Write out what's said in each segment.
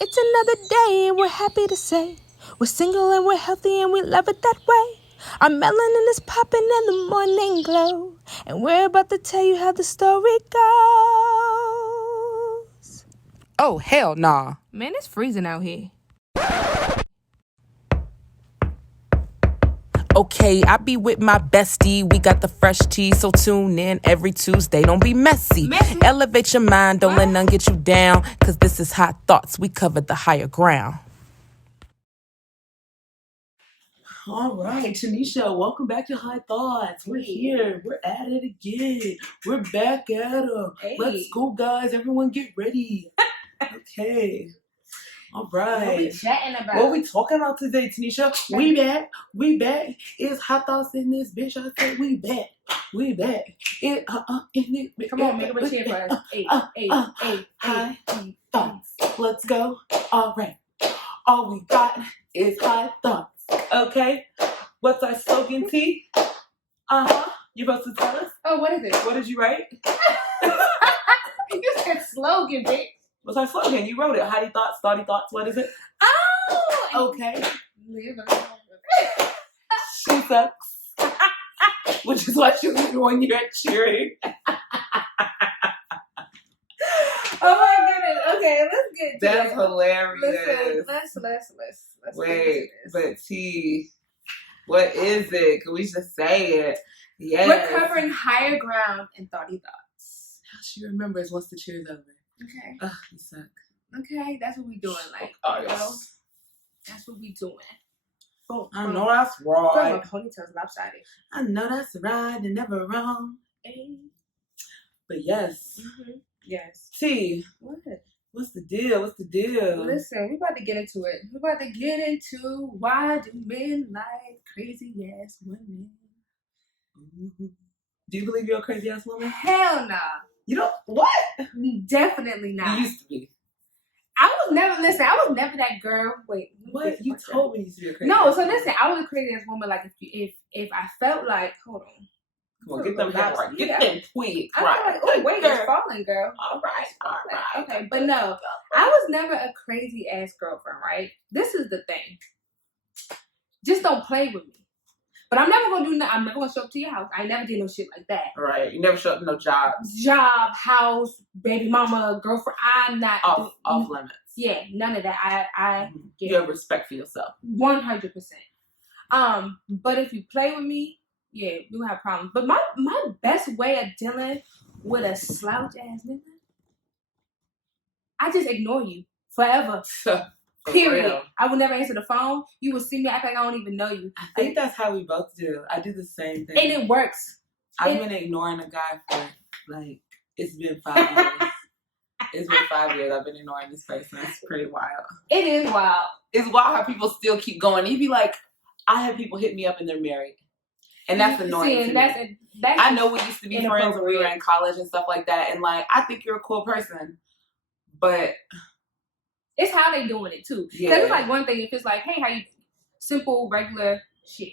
It's another day and we're happy to say we're single and we're healthy and we love it that way. Our melanin is popping in the morning glow, and we're about to tell you how the story goes. Oh, hell nah. Man, it's freezing out here. Okay, I be with my bestie. We got the fresh tea, so tune in every Tuesday. Don't be messy. Elevate your mind, don't let none get you down. Cause this is Hot Thoughts. We covered the higher ground. All right, Tonysha, welcome back to High Thoughts. We're here. We're at it again. We're back at it. Hey. Let's go, guys. Everyone get ready. Okay. All right. What we chatting about? What we talking about today, Tonysha? We back. We back. It's Hot Thoughts in this bitch. I said we back. We back. In it. Come on, make a cheer for us. High Thoughts. Let's go. All right. All we got is High Thoughts. Okay. What's our slogan, T? You supposed to tell us? Oh, what is it? What did you write? You said slogan, bitch. What's our slogan? You wrote it. Heidi Thoughts, Thoughty Thoughts. What is it? Oh! Okay. Leave it. She sucks. Which is what you do when you're cheering. Oh my goodness. Okay, let's get to That's it. hilarious. Listen, let's Wait, but T, what is it? Can we just say it? Yes. We're covering higher ground and thoughty thoughts. She remembers once the cheer's over. Okay. Ugh, you suck. Okay, that's what we doing. Like, Oh, you know, yes. that's what we doing. Boom. I know that's Girl, right. my ponytail's lopsided. I know that's right and never wrong. Hey. But yes. Mm-hmm. Yes. T, What? what's the deal? What's the deal? Listen, we about to get into it. We about to get into why do men like crazy ass women? Mm-hmm. Do you believe you're a crazy ass woman? Hell nah. You don't? What? Definitely not. You used to be. I was never that girl. Wait, What? You told me you used to be a crazy No, ass so woman. listen, I was a crazy ass woman. Like if I felt like, hold on. Come on, get them hats right. Get them twigs I right. feel like, oh wait, it's falling, girl. All right. Okay, but no, I was never a crazy ass girlfriend, right? This is the thing. Just don't play with me. But I'm never gonna do nothing. I'm never gonna show up to your house. I never did no shit like that. Right. You never showed up no job. Job, house, baby mama, girlfriend. I'm not Off limits. Yeah, none of that. I You have respect for yourself. 100%. But if you play with me, yeah, we have problems. But my best way of dealing with a slouch ass nigga, I just ignore you forever. Period. Real. I will never answer the phone. You will see me act like I don't even know you. I think that's how we both do. I do the same thing. And it works. I've been ignoring a guy for like it's been 5 years. It's been 5 years I've been ignoring this person. It's pretty wild. It is wild. It's wild how people still keep going. You'd be like, I have people hit me up and they're married. And that's annoying to me. I know we used to be friends when we were in college and stuff like that. And like, I think you're a cool person. But it's how they doing it too. Yeah. Because it's like one thing if it's like, hey, how you simple, regular shit.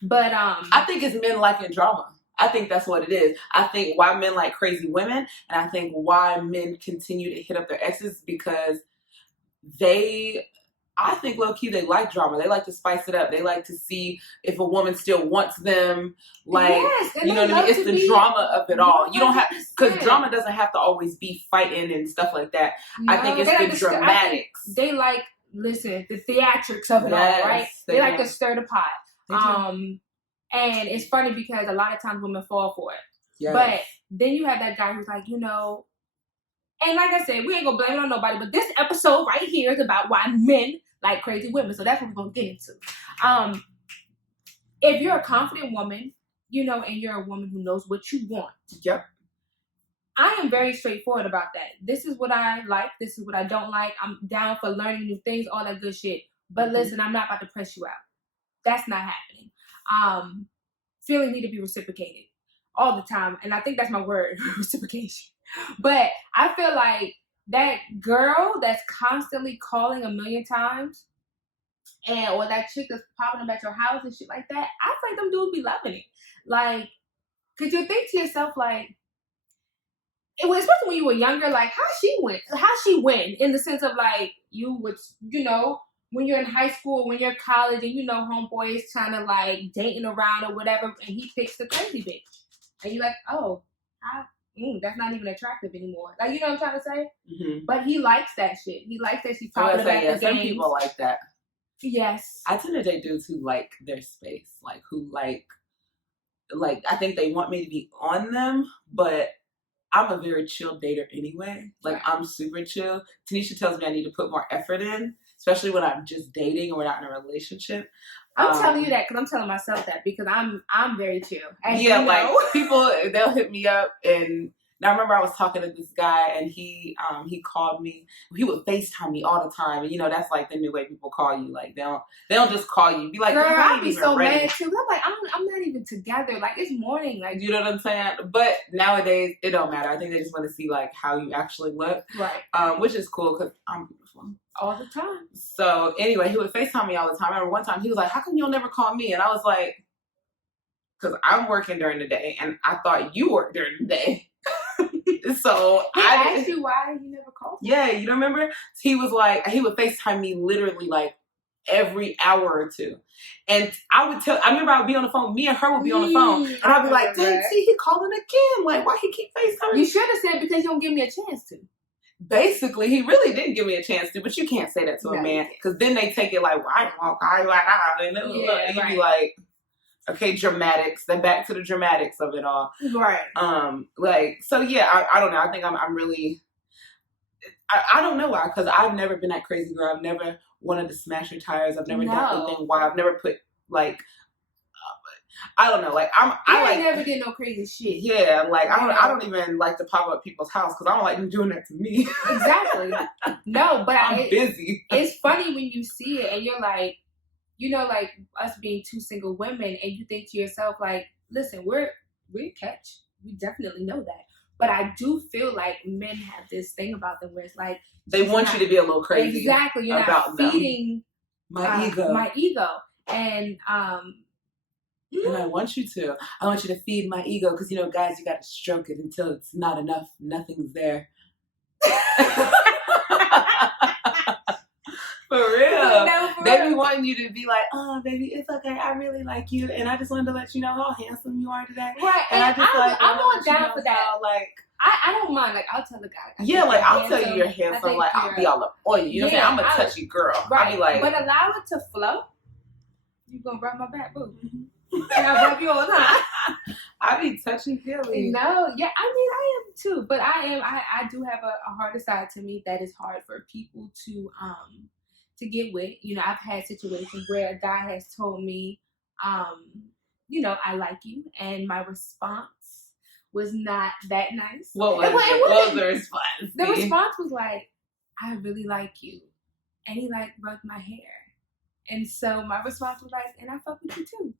But I think it's men liking drama. I think that's what it is. I think why men like crazy women, and I think why men continue to hit up their exes because I think low-key they like drama. They like to spice it up. They like to see if a woman still wants them. Like, yes, you know what I mean? It's the drama of it all. You don't have, because 100%. drama doesn't have to always be fighting and stuff like that. No, I think it's the dramatics. They like, listen, the theatrics of it all, right? They like to stir the pot. And it's funny because a lot of times women fall for it. Yes. But then you have that guy who's like, you know, and like I said, we ain't gonna blame it on nobody, but this episode right here is about why men like crazy women. So that's what we're gonna get into. If you're a confident woman, you know, and you're a woman who knows what you want. Yep. I am very straightforward about that. This is what I like. This is what I don't like. I'm down for learning new things, all that good shit. But listen, I'm not about to press you out. That's not happening. Feelings need to be reciprocated all the time. And I think that's my word, reciprocation. But I feel like that girl that's constantly calling a million times or that chick that's popping up at your house and shit like that, I feel like them dudes be loving it. Like, could you think to yourself, like, especially when you were younger, like how she win in the sense of like you would, when you're in high school, when you're in college, and homeboy is trying to like dating around or whatever, and he picks the crazy bitch, and you're like, oh, that's not even attractive anymore. Like, you know what I'm trying to say? Mm-hmm. But he likes that shit. He likes that she's talking about the some games. people like that. Yes. I tend to date dudes who like their space, like who like I think they want me to be on them, but I'm a very chill dater anyway. Like, I'm super chill. Tonysha tells me I need to put more effort in, especially when I'm just dating or we're not in a relationship. I'm telling you that because I'm telling myself that because I'm very chill. Yeah, like people, they'll hit me up and now I remember I was talking to this guy and he called me. He would FaceTime me all the time, and that's like the new way people call you. Like they don't just call you. Be like, girl, I'd be so mad too. I'm like, I'm not even together. Like it's morning. Like you know what I'm saying? But nowadays it don't matter. I think they just want to see like how you actually look, right? Which is cool because I'm beautiful all the time. So anyway, he would FaceTime me all the time. I remember one time he was like, "How come you'll never call me?" And I was like, "Because I'm working during the day, and I thought you worked during the day." So I asked you why you never called me. Yeah, you don't remember? He was like, he would FaceTime me literally like every hour or two. And I remember I would be on the phone, me and her would be on the phone, and I'd be like, dang, see, he calling again. Like, why he keep FaceTiming? You should have said because you don't give me a chance to. Basically, he really didn't give me a chance to, but you can't say that to a man, because then they take it like, well, I don't want to call you and you'd be like, okay, dramatics. Then back to the dramatics of it all. Right. So yeah, I don't know. I think I'm really, I don't know why, because I've never been that crazy girl. I've never wanted to smash your tires. I've never done anything wild. I've never put like, I don't know. Like I never did no crazy shit. Yeah, like I don't even like to pop up people's house because I don't like them doing that to me. Exactly. No, but I'm busy. It's funny when you see it and you're like, like us being two single women, and you think to yourself, like, listen, we're catch. We definitely know that. But I do feel like men have this thing about them where it's like they want you to be a little crazy. Exactly. You're about not feeding my ego. My ego. And and I want you to. I want you to feed my ego because guys, you got to stroke it until it's not enough. Nothing's there. For real. No, they be wanting you to be like, oh, baby, it's okay. I really like you. And I just wanted to let you know how handsome you are today. Right. And I'm not down for that. How, like, I don't mind. Like, I'll tell the guy. Yeah, like, I'll tell you you're handsome. Like, I'll be all up on you. You know what I'm saying? I'm a touchy girl. Right. I'll be like. But allow it to flow. You gonna rub my back, boo. And I rub you all the time. I be touchy-feely. No, yeah, I mean, I am too. But I do have a harder side to me that is hard for people to get with. I've had situations where a guy has told me, I like you, and my response was not that nice. What was the response? The response was like, I really like you. And he like rubbed my hair. And so my response was like, and I fuck with you too.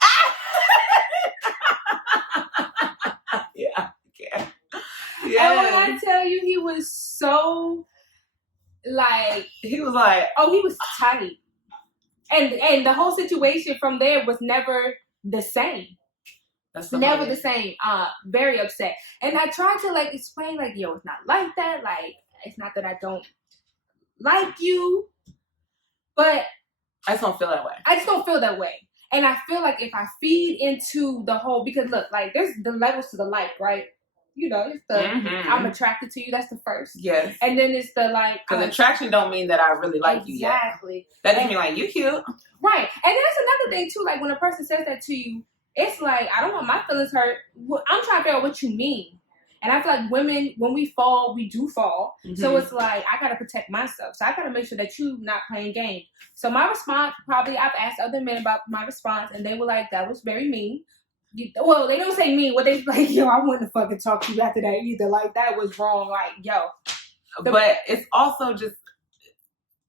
Yeah. Yeah. And when I tell you, he was so like, he was like, oh, he was tight. And the whole situation from there was never the same. That's never the same. Very upset. And I tried to like explain, like, yo, it's not like that. Like, it's not that I don't like you, but I just don't feel that way. I just don't feel that way. And I feel like if I feed into the whole, because look, like there's the levels to the like, right? It's the I'm attracted to you. That's the first. Yes. And then it's the like. Because attraction don't mean that I really like you yet. Exactly. That just mean like you cute. Right. And that's another thing too. Like when a person says that to you, it's like, I don't want my feelings hurt. I'm trying to figure out what you mean. And I feel like women, when we fall, we do fall. Mm-hmm. So it's like, I got to protect myself. So I got to make sure that you're not playing games. So my response, probably I've asked other men about my response, and they were like, that was very mean. Well, they don't say mean. What they like, yo, I wouldn't fucking talk to you after that either. Like, that was wrong. Like, yo. But it's also just,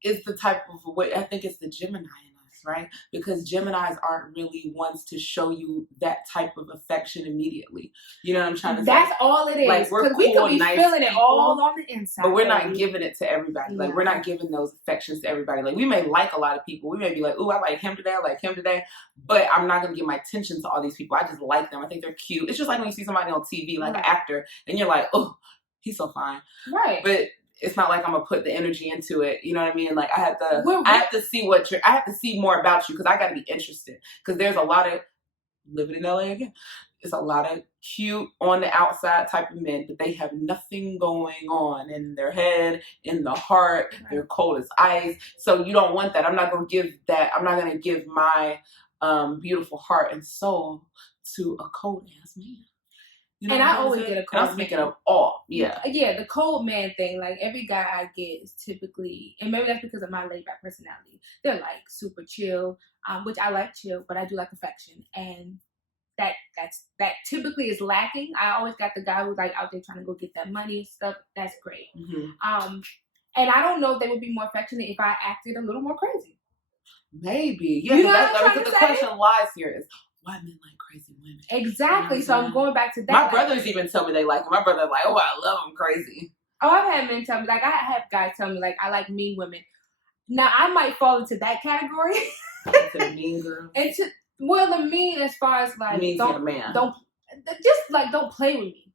it's the type of way, I think it's the Gemini in us, right? Because Geminis aren't really ones to show you that type of affection immediately. You know what I'm trying to say? That's all it is. Like, we're cool, we could be nice feeling people, it all on the inside. but we're not giving it to everybody. Like, we're not giving those affections to everybody. Like, we may like a lot of people. We may be like, ooh, I like him today, I like him today. But I'm not going to give my attention to all these people. I just like them. I think they're cute. It's just like when you see somebody on TV, like an actor, and you're like, oh, he's so fine. Right. But it's not like I'm gonna put the energy into it. You know what I mean? Like I have to see I have to see more about you because I got to be interested. Because there's a lot of living in LA again. There's a lot of cute on the outside type of men, but they have nothing going on in their head, in the heart. Right. They're cold as ice. So you don't want that. I'm not gonna give that. I'm not gonna give my beautiful heart and soul to a cold ass man. You know, and I always get a cold man. I'm speaking of all. Yeah. Yeah, the cold man thing, like every guy I get is typically, and maybe that's because of my laid back personality, they're like super chill, which I like chill, but I do like affection. And that typically is lacking. I always got the guy who's like out there trying to go get that money and stuff. That's great. Mm-hmm. And I don't know if they would be more affectionate if I acted a little more crazy. Maybe. Yeah, because the question lies here is, why men like crazy women? Exactly. You know, so I'm going back to that. My brothers even tell me they like him. My brother's like, oh, I love him crazy. Oh, I've had men tell me, like, I have guys tell me, like, I like mean women. Now, I might fall into that category. The mean girl? The mean as far as, like, don't play with me.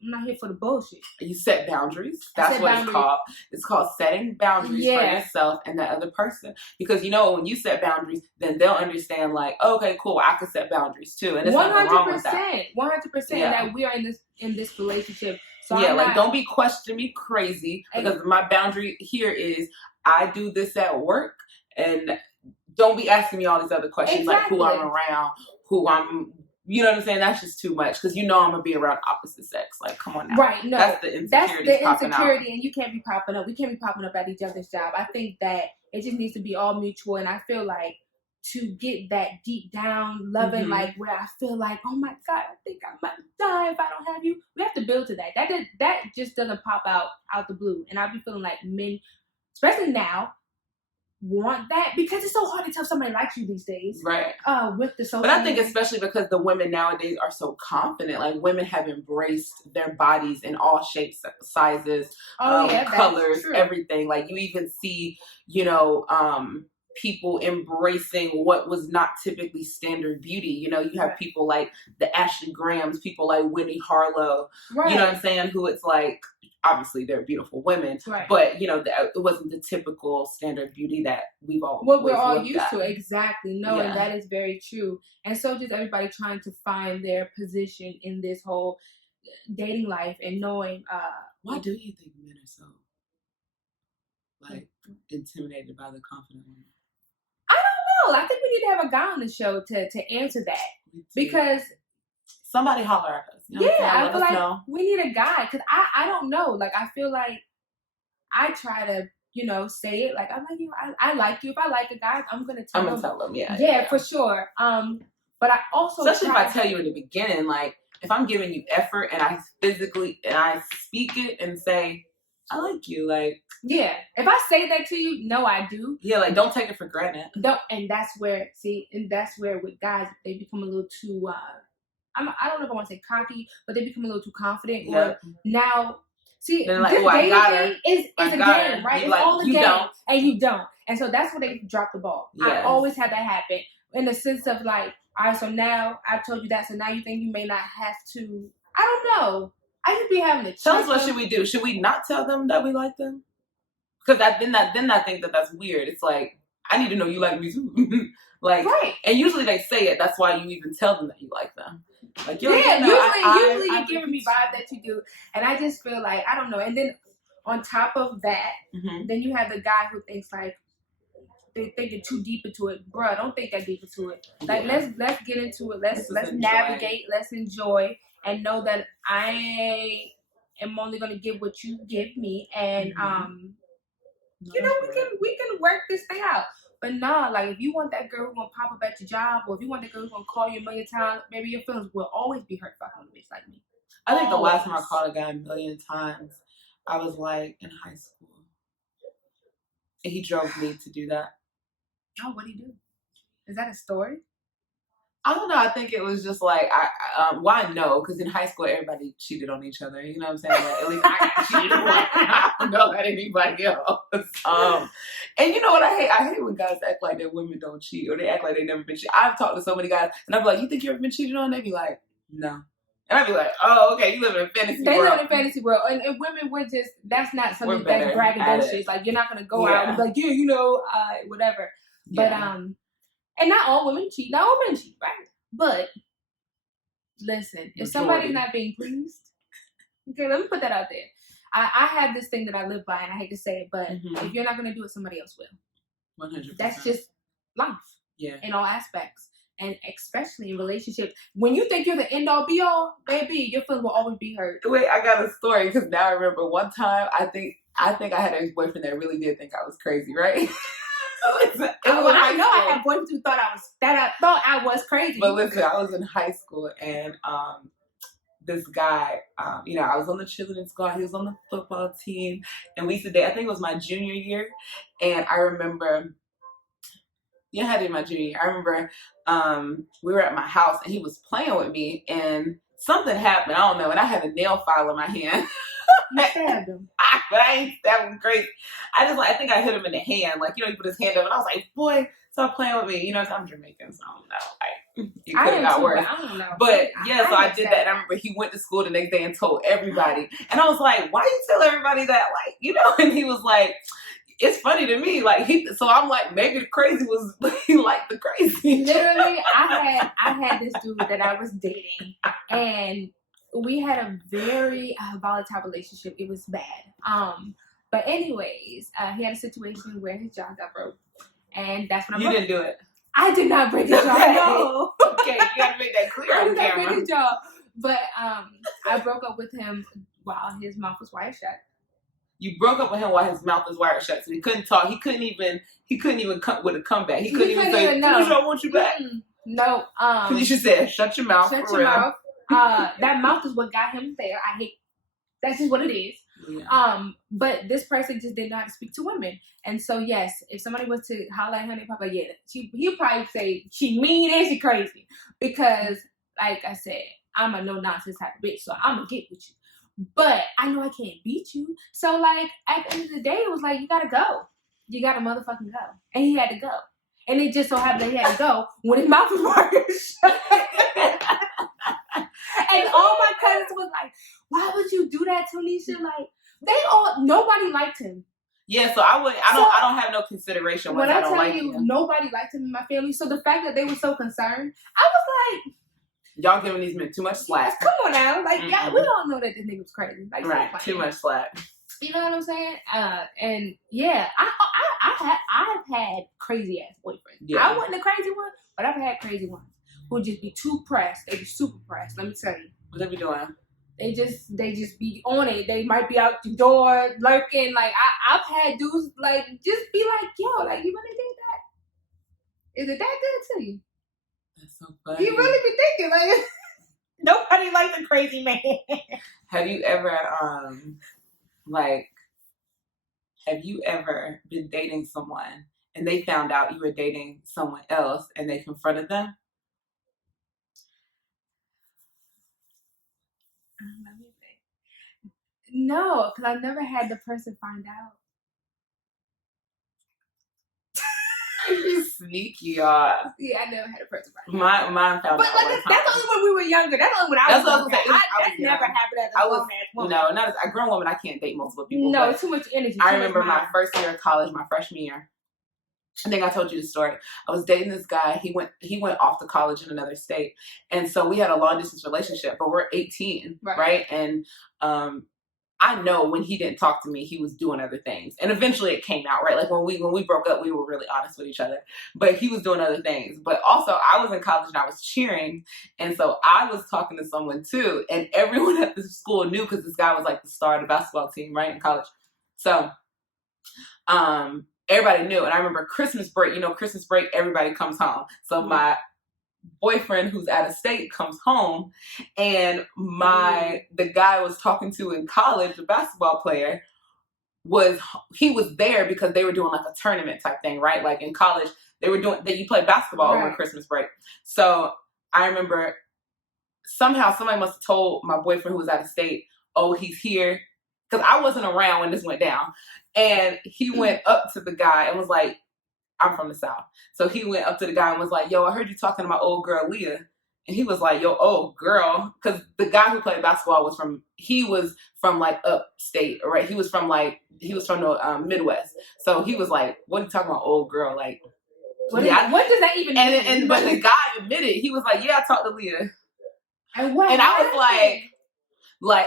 I'm not here for the bullshit. You set boundaries. That's what it's called. It's called setting boundaries for yourself and that other person. Because, you know, when you set boundaries, then they'll understand, like, okay, cool, I can set boundaries too. And there's nothing wrong with that. 100% that we are in this relationship. So don't be questioning me crazy. Because my boundary here is I do this at work. And don't be asking me all these other questions, like who I'm around, who I'm... You know what I'm saying? That's just too much because you know I'm gonna be around opposite sex. Like, come on now. Right? No, that's the insecurity, and you can't be popping up. We can't be popping up at each other's job. I think that it just needs to be all mutual, and I feel like to get that deep down loving, like where I feel like, oh my God, I think I might die if I don't have you. We have to build to that. That just doesn't pop out the blue, and I be feeling like men, especially now, want that because it's so hard to tell somebody likes you these days, right? With the social but I think especially because the women nowadays are so confident. Like women have embraced their bodies in all shapes, sizes, colors, everything. Like you even see, you know, people embracing what was not typically standard beauty. You know, you have people like the Ashley Grahams, people like Winnie Harlow. Right. You know what I'm saying? Who it's like. Obviously, they're beautiful women, but you know, it wasn't the typical standard beauty that we're all used to. Exactly, no, and that is very true. And so, just everybody trying to find their position in this whole dating life and knowing. Why do you think men are so like intimidated by the confident women? I don't know. I think we need to have a guy on the show to answer that because. Somebody holler at us. You know I feel like we need a guy because I don't know. Like I feel like I try to say it like I like you. I like you. If I like a guy, I'm gonna tell him. Yeah, for sure. But I also especially if I tell you in the beginning, like if I'm giving you effort and I speak it and say I like you, like if I say that to you, no, I do. Yeah, like don't take it for granted. And that's where with guys they become a little too. I don't know if I want to say cocky, but they become a little too confident. Or now, see, like, this dating thing is a game, right? It's all a game, and you don't. And so that's where they drop the ball. Yes. I always have that happen in the sense of like, all right, so now I told you that, so now you think you may not have to. I don't know. I just be having to. Tell us what should we do? Should we not tell them that we like them? Because then I think that's weird. It's like I need to know you like me too. Like, and usually they say it. That's why you even tell them that you like them. Like, usually you're giving me vibe that you do, and I just feel like I don't know. And then on top of that, then you have the guy who thinks like they're thinking too deep into it, bruh. Don't think that deep into it. Like let's get into it. Let's navigate. Let's enjoy, and know that I am only gonna give what you give me, and we can work this thing out. But nah, like if you want that girl who's gonna pop up at your job, or if you want that girl who's gonna call you a million times, maybe your feelings will always be hurt fucking with a bitch like me. I think the last time I called a guy a million times, I was like in high school. And he drove me to do that. Oh, what'd he do? Is that a story? I don't know. I think it was just like why no? Because in high school everybody cheated on each other. You know what I'm saying? Like, at least I got cheated on. I don't know about anybody else. And you know what I hate? I hate when guys act like that women don't cheat or they act like they never been cheated. I've talked to so many guys and I'm like, you think you ever been cheated on? They be like, no. And I'd be like, oh, okay, you live in a fantasy world. They live in a fantasy world. And women, we're just, that's not something that's braggadocious. Like, you're not going to go out and be like, yeah, you know, whatever. But, and not all women cheat. Not all men cheat, right? But, listen, if somebody's not being pleased, okay, let me put that out there. I have this thing that I live by, and I hate to say it, but if you're not going to do it, somebody else will. 100%. That's just life. Yeah. In all aspects. And especially in relationships. When you think you're the end-all, be-all, baby, your feelings will always be hurt. Wait, I got a story, because now I remember one time, I think I had an ex-boyfriend that really did think I was crazy, right? I know I had boyfriends who thought I was crazy. But listen, I was in high school, and this guy, I was on the cheerleading squad, he was on the football team, and we used to date. I think it was my junior year, and I remember, I had it in my junior year. I remember we were at my house, and he was playing with me, and something happened, I don't know, and I had a nail file in my hand. You stabbed him. But I ain't stabbed him crazy. I think I hit him in the hand, like, he put his hand up, and I was like, boy, stop playing with me. I'm Jamaican, so I don't know. Like, it could have got worse. I don't know. But so I did that, and I remember he went to school the next day and told everybody. And I was like, why you tell everybody that? Like, and he was like, it's funny to me. Like, so I'm like, maybe the crazy was, he liked the crazy. Literally, I had this dude that I was dating, and we had a very volatile relationship. It was bad. But anyways, he had a situation where his jaw got broke. And that's when I broke. You didn't do it. I did not break his jaw. No. Okay, you gotta make that clear on camera. I did not break his jaw. But I broke up with him while his mouth was wired shut. You broke up with him while his mouth was wired shut, so he couldn't talk. He couldn't even come with a comeback. He couldn't even say, Tonysha, I want you back. No. Tonysha said, shut your mouth. Shut your mouth. That mouth is what got him there. That's just what it is. Yeah. But this person just didn't know how to speak to women. And so, yes, if somebody was to holler at her, they'd probably, he'd probably say, she mean and she crazy. Because, like I said, I'm a no-nonsense type of bitch, so I'm going to get with you. But I know I can't beat you. So, like, at the end of the day, it was like, you got to go. You got to motherfucking go. And he had to go. And it just so happened that he had to go when his mouth was wired shut. And all my cousins was like, why would you do that, Tonysha? Like, nobody liked him. Yeah, so I don't have no consideration when I don't like him. Nobody liked him in my family. So the fact that they were so concerned, I was like, y'all giving these men too much slack. Come on now. Like, yeah, we all know that this nigga was crazy. Like, right, too much slack. You know what I'm saying? And yeah, I've had crazy ass boyfriends. Yeah. I wasn't a crazy one, but I've had crazy ones who just be too pressed. They be super pressed. Let me tell you. What they be doing? They just be on it. They might be out the door lurking. Like I've had dudes like just be like, yo, like you really did that? Is it that good to you? That's so funny. You really be thinking like nobody likes a crazy man. Have you ever been dating someone and they found out you were dating someone else and they confronted them? Let me think. No, because I never had the person find out. You sneaky, y'all. Yeah, I never had a person find out. Mine found out. But like, that's only when we were younger. That's only when I was younger. That's never happened as a grown-ass woman. No, not as a grown woman. I can't date multiple people. No, it's too much energy. I remember my first year of college, my freshman year. I think I told you the story. I was dating this guy. He went off to college in another state. And so we had a long distance relationship, but we're 18, right? And I know when he didn't talk to me, he was doing other things. And eventually it came out, right? Like when we broke up, we were really honest with each other. But he was doing other things. But also I was in college and I was cheering. And so I was talking to someone too. And everyone at the school knew because this guy was like the star of the basketball team, right? In college. So everybody knew. And I remember Christmas break, Christmas break, everybody comes home. So my boyfriend who's out of state comes home, and the guy I was talking to in college, the basketball player, was there because they were doing like a tournament type thing, right? Like in college, you play basketball over Christmas break. So I remember somehow somebody must have told my boyfriend who was out of state, oh, he's here. Because I wasn't around when this went down. And he went up to the guy and was like, I'm from the South. So he went up to the guy and was like, yo, I heard you talking to my old girl, Leah. And he was like, yo, oh, girl. Because the guy who played basketball was from like upstate, right? He was from the Midwest. So he was like, what are you talking about, old girl? Like, what does that even mean? But the guy admitted, he was like, yeah, I talked to Leah. And what? And I was like,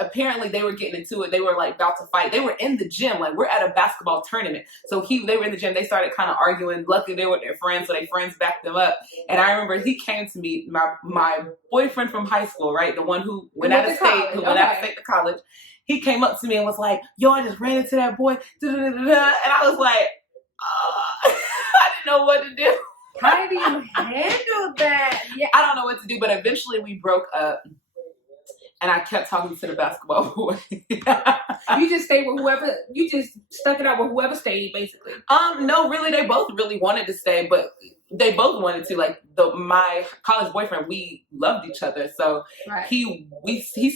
apparently they were getting into it. They were like about to fight. They were in the gym. Like, we're at a basketball tournament. So they were in the gym. They started kind of arguing. Luckily they were with their friends, so their friends backed them up. And I remember he came to me, my boyfriend from high school, right? The one who went out of state, to college. He came up to me and was like, yo, I just ran into that boy. And I was like, I didn't know what to do. How do you handle that? Yeah, I don't know what to do, but eventually we broke up. And I kept talking to the basketball boy. You just stayed with whoever. You just stuck it out with whoever stayed, basically. No, really, they both really wanted to stay, but they both wanted to. Like my college boyfriend, we loved each other, so right. He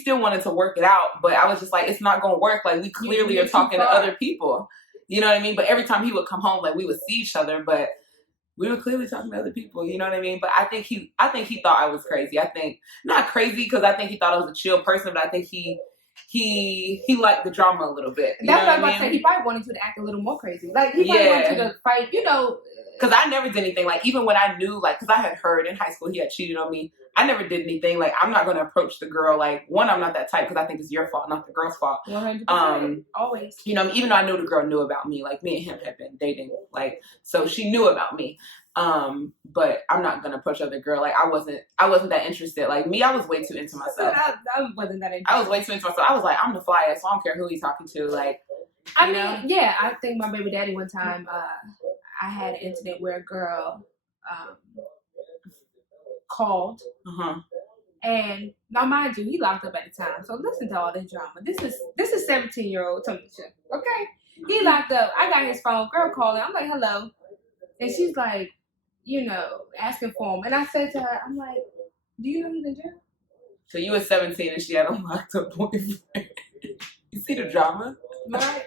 still wanted to work it out. But I was just like, it's not gonna work. Like, we clearly are talking to other people. You know what I mean? But every time he would come home, like, we would see each other, but we were clearly talking to other people, you know what I mean? But I think he thought I was crazy. I think, not crazy because I think he thought I was a chill person, but I think he liked the drama a little bit. That's what I was about to say. He probably wanted you to act a little more crazy. Like, he probably wanted you to fight, you know. Because I never did anything. Like, even when I knew, like, because I had heard in high school he had cheated on me, I never did anything. Like, I'm not going to approach the girl. Like, one, I'm not that type because I think it's your fault, not the girl's fault. 100%. Always. You know, even though I knew the girl knew about me, like, me and him had been dating. Like, so she knew about me. But I'm not gonna approach other girl. Like, I wasn't that interested. Like, me, I was way too into myself. I wasn't that interested. I was way too into myself. I was like, I'm the flyest, so I don't care who he's talking to. Like, I mean, yeah, I think my baby daddy one time, I had an incident where a girl called. And now, mind you, he locked up at the time. So listen to all this drama. This is 17-year-old Tonysha. Okay, he locked up. I got his phone. Girl calling. I'm like, hello, and she's like, you know, asking for him. And I said to her, I'm like, do you know he's in jail? So you were 17 and she had a locked up boyfriend. You see the drama? Right.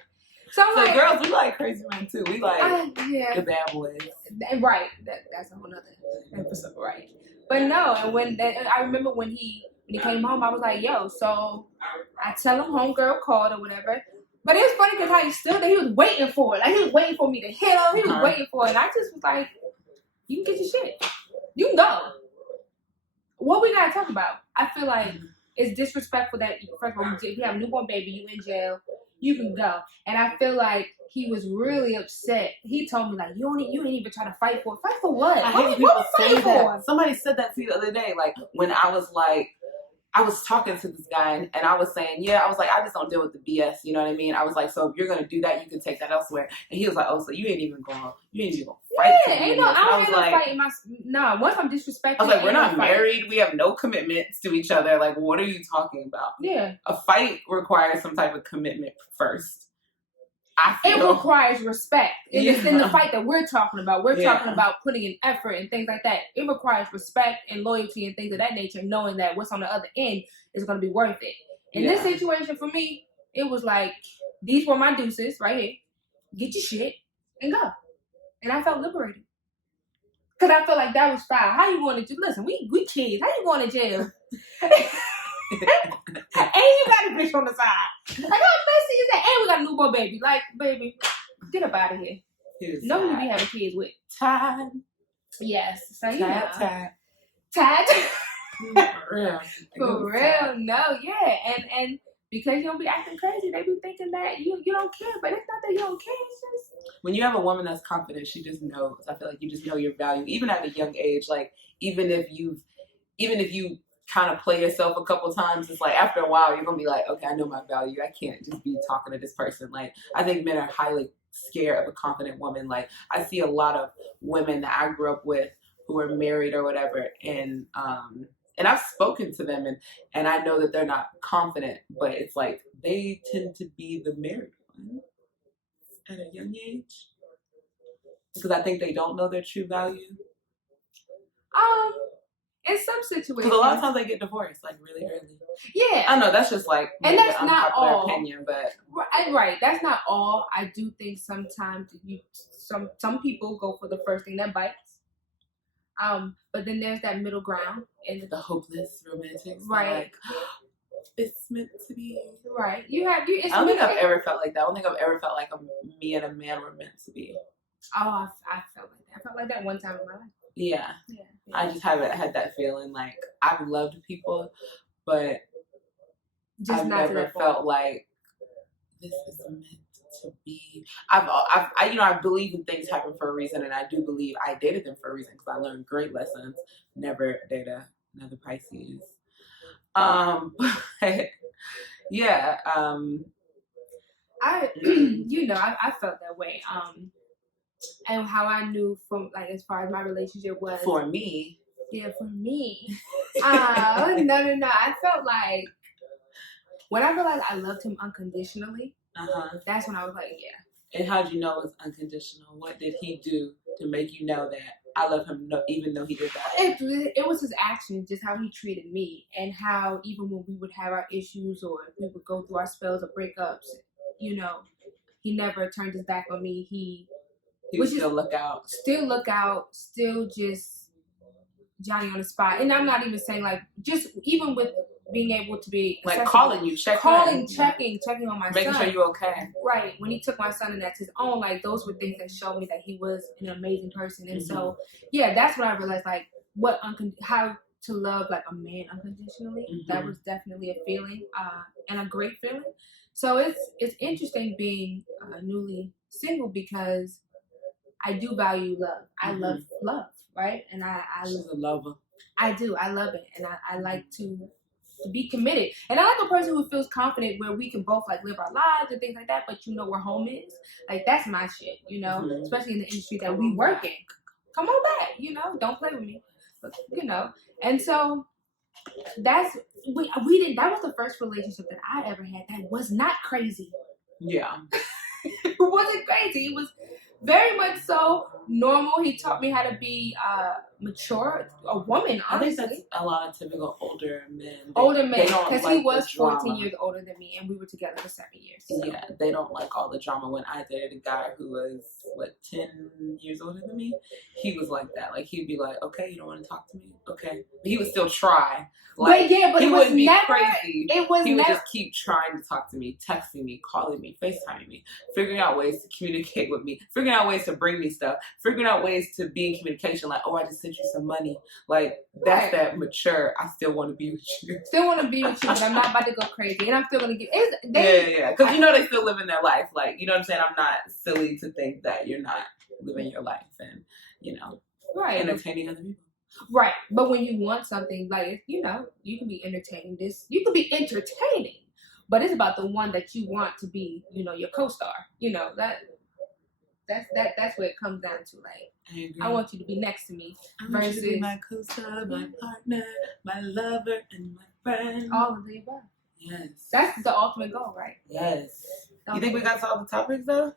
So like, girls, we like crazy men too. We like the bad boys. Right. That's a whole other episode, right? But no, and I remember when he came home, I was like, yo, so I tell him homegirl called or whatever. But it was funny because how he stood there, he was waiting for it. Like, he was waiting for me to hit him. He was waiting for it. And I just was like, you can get your shit. You can go. What we gotta talk about? I feel like it's disrespectful that, first of all, if you have a newborn baby, you in jail, you can go. And I feel like he was really upset. He told me, like, you didn't even try to fight for it. Fight for what? What we fighting for? Somebody said that to me the other day, like, when I was like, I was talking to this guy and I was saying, I was like, I just don't deal with the BS, you know what I mean? I was like, so if you're going to do that, you can take that elsewhere. And he was like, oh, so you ain't even going to fight. Yeah, ain't no, I don't like, fighting once I'm disrespecting. I was like, we're not married. We have no commitments to each other. Like, what are you talking about? Yeah. A fight requires some type of commitment first. It requires respect. In the fight that we're talking about, we're talking about putting in effort and things like that. It requires respect and loyalty and things of that nature, knowing that what's on the other end is going to be worth it. In this situation, for me, it was like, these were my deuces right here. Get your shit and go. And I felt liberated. Because I felt like that was foul. How you going to jail? Listen, we kids. How you going to jail? And you got a bitch on the side. Like, how messy is that? And we got a newborn baby. Like, baby, get up out of here. No one be having kids with. Tied. Yes. So, you Tied. For real, no, yeah. And because you don't be acting crazy, they be thinking that you don't care. But it's not that you don't care. It's just, when you have a woman that's confident, she just knows. I feel like you just know your value, even at a young age. Like, even if you kind of play yourself a couple times, it's like after a while you're gonna be like, okay, I know my value. I can't just be talking to this person. Like, I think men are highly scared of a confident woman. Like, I see a lot of women that I grew up with who are married or whatever, and I've spoken to them, and I know that they're not confident, but it's like they tend to be the married one at a young age because I think they don't know their true value. In some situations, because a lot of times they get divorced like really early. Yeah, I know that's just like, and that's not all. Opinion, but right, that's not all. I do think sometimes some people go for the first thing that bites. But then there's that middle ground and the hopeless romantics, right? Like, it's meant to be, right? I don't think I've ever felt like that. I don't think I've ever felt like me and a man were meant to be. Oh, I felt like that. I felt like that one time in my life. Yeah. I just haven't had that feeling. Like, I've loved people, but just I've never felt like this is meant to be. I believe in things happen for a reason, and I do believe I dated them for a reason because I learned great lessons. Never date another Pisces. But yeah. I felt that way. And how I knew from like as far as my relationship was for me. Yeah, for me. No. I felt like when I realized I loved him unconditionally, that's when I was like, yeah. And how'd you know it was unconditional? What did he do to make you know that I love him even though he did that? It was his actions, just how he treated me, and how even when we would have our issues or we would go through our spells of breakups, he never turned his back on me. He would still look out. Still just Johnny on the spot. And I'm not even saying like, just even with being able to be like calling you, checking on my son. Making sure you're okay. Right. When he took my son and that's his own, like those were things that showed me that he was an amazing person. And so, yeah, that's when I realized like how to love like a man unconditionally. That was definitely a feeling and a great feeling. So it's interesting being newly single because I do value love. I love love, right? And She's a lover. I do. I love it, and I like to be committed. And I like a person who feels confident where we can both like live our lives and things like that. But where home is. Like that's my shit. Especially in the industry that we work in. Come on back. Don't play with me. But, and so that's we didn't. That was the first relationship that I ever had that was not crazy. Yeah. It wasn't crazy. It was very much so normal. He taught me how to be mature, a woman, honestly. I think that's a lot of typical older men. Because he was 14 years older than me, and we were together for 7 years. So. Yeah, they don't like all the drama. When I dated a guy who was, 10 years older than me, he was like that. Like, he'd be like, okay, you don't want to talk to me? Okay. But he would still try. Like, but he wouldn't be crazy. He would just keep trying to talk to me, texting me, calling me, FaceTiming me, figuring out ways to communicate with me, figuring out ways to bring me stuff, figuring out ways to be in communication. Like, oh, I just sent you some money. Like, that's that mature. I still want to be with you. But I'm not about to go crazy. And I'm still going to get... Yeah. Because they still living their life. Like, you know what I'm saying? I'm not silly to think that you're not living your life and, entertaining other people. Right. But when you want something, like, you can be entertaining you can be entertaining, but it's about the one that you want to be, your co-star. That's what it comes down to. Like, I want you to be next to me. Versus you to be my co-star, my partner, my lover, and my friend. All of the above. Yes. That's the ultimate goal, right? Yes. You think we got to all the topics, though?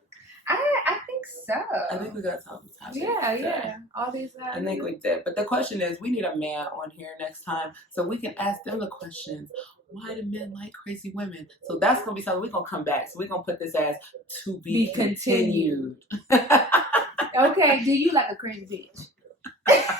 I think so. I think we got to all the topics. Yeah. All these. I think we did. But the question is, we need a man on here next time so we can ask them the questions. Why do men like crazy women? So that's going to be something we're going to come back. So we're going to put this as to be continued. Okay. Do you like a crazy bitch?